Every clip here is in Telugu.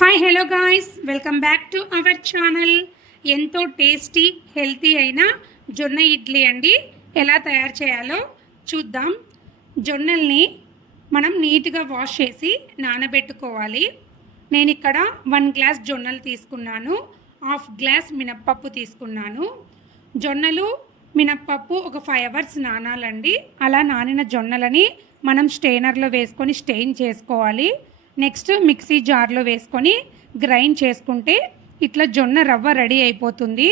Hi hello guys welcome back to our channel ఎంతో టేస్టీ హెల్తీ అయిన జొన్న ఇడ్లీ అండి. ఎలా తయారు చేయాలో చూద్దాం. జొన్నల్ని మనం నీట్గా వాష్ చేసి నానబెట్టుకోవాలి. నేను ఇక్కడ వన్ గ్లాస్ జొన్నలు తీసుకున్నాను. హాఫ్ గ్లాస్ మినప్పప్పు తీసుకున్నాను. జొన్నలు మినప్పప్పు ఒక ఫైవ్ అవర్స్ నానాలండి. అలా నానిన జొన్నలని మనం స్టెయినర్లో వేసుకొని స్టెయిన్ చేసుకోవాలి. నెక్స్ట్ మిక్సీ జార్లో వేసుకొని గ్రైండ్ చేసుకుంటే ఇట్లా జొన్న రవ్వ రెడీ అయిపోతుంది.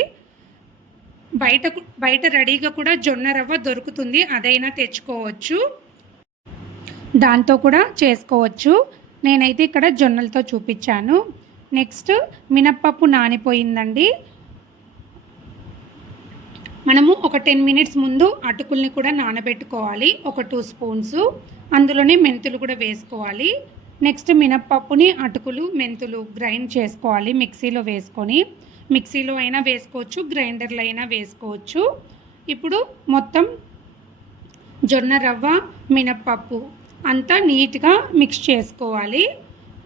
బయట బయట రెడీగా కూడా జొన్న రవ్వ దొరుకుతుంది. అదైనా తెచ్చుకోవచ్చు. దాంతో కూడా చేసుకోవచ్చు. నేనైతే ఇక్కడ జొన్నలతో చూపించాను. నెక్స్ట్ మినప్పప్పు నానిపోయిందండి. మనము ఒక టెన్ మినిట్స్ ముందు అటుకుల్ని కూడా నానబెట్టుకోవాలి. ఒక టూ స్పూన్స్. అందులోనే మెంతులు కూడా వేసుకోవాలి. నెక్స్ట్ మినప్పప్పుని అటుకులు మెంతులు గ్రైండ్ చేసుకోవాలి మిక్సీలో వేసుకొని. మిక్సీలో అయినా వేసుకోవచ్చు గ్రైండర్లో అయినా వేసుకోవచ్చు. ఇప్పుడు మొత్తం జొన్న రవ్వ మినప్పప్పు అంతా నీట్గా మిక్స్ చేసుకోవాలి.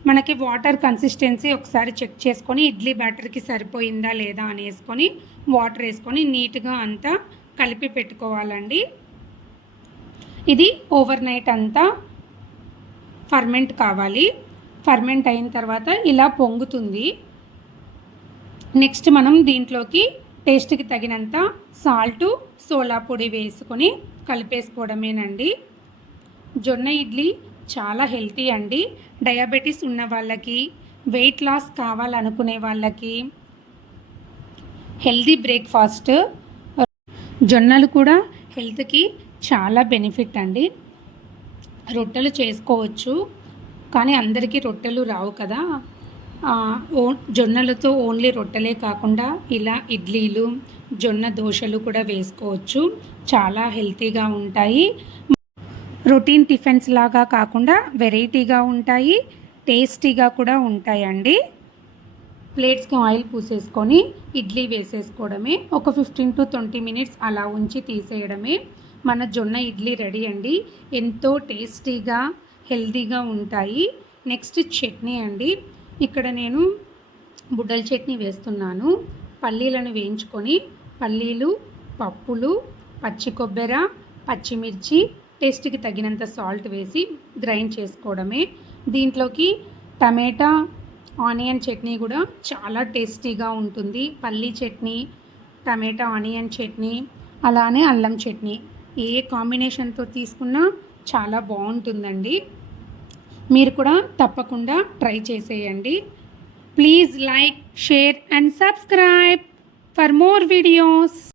మనకి వాటర్ కన్సిస్టెన్సీ ఒకసారి చెక్ చేసుకొని ఇడ్లీ బ్యాటర్కి సరిపోయిందా లేదా అని వేసుకొని వాటర్ వేసుకొని నీట్గా అంతా కలిపి పెట్టుకోవాలండి. ఇది ఓవర్ నైట్ అంతా ఫర్మెంట్ కావాలి. ఫర్మెంట్ అయిన తర్వాత ఇలా పొంగుతుంది. నెక్స్ట్ మనం దీంట్లోకి టేస్ట్కి తగినంత సాల్టు సోలా పొడి వేసుకొని కలిపేసుకోవడమేనండి. జొన్న ఇడ్లీ చాలా హెల్తీ అండి. డయాబెటీస్ ఉన్న వాళ్ళకి వెయిట్ లాస్ కావాలనుకునే వాళ్ళకి హెల్తీ బ్రేక్ఫాస్ట్. జొన్నలు కూడా హెల్త్కి చాలా బెనిఫిట్ అండి. రొట్టెలు చేసుకోవచ్చు కానీ అందరికీ రొట్టెలు రావు కదా. ఓ జొన్నలతో ఓన్లీ రొట్టెలే కాకుండా ఇలా ఇడ్లీలు జొన్న దోశలు కూడా వేసుకోవచ్చు. చాలా హెల్తీగా ఉంటాయి. రొటీన్ టిఫిన్స్ లాగా కాకుండా వెరైటీగా ఉంటాయి టేస్టీగా కూడా ఉంటాయండి. ప్లేట్స్కి ఆయిల్ పూసేసుకొని ఇడ్లీ వేసేసుకోవడమే ఒక ఫిఫ్టీన్ టు ట్వంటీ మినిట్స్ అలా ఉంచి తీసేయడమే. మన జొన్న ఇడ్లీ రెడీ అండి. ఎంతో టేస్టీగా హెల్తీగా ఉంటాయి. నెక్స్ట్ చట్నీ అండి. ఇక్కడ నేను బుడ్డల చట్నీ వేస్తున్నాను. పల్లీలను వేయించుకొని పల్లీలు పప్పులు పచ్చి కొబ్బరి పచ్చిమిర్చి టేస్ట్కి తగినంత సాల్ట్ వేసి గ్రైండ్ చేసుకోవడమే. దీంట్లోకి టమాటా ఆనియన్ చట్నీ కూడా చాలా టేస్టీగా ఉంటుంది. పల్లీ చట్నీ టమాటా ఆనియన్ చట్నీ అలానే అల్లం చట్నీ. ఏ కాంబినేషన్తో తీసుకున్నా చాలా బాగుంటుందండి. మీరు కూడా తప్పకుండా ట్రై చేసేయండి. Please like share and subscribe for more videos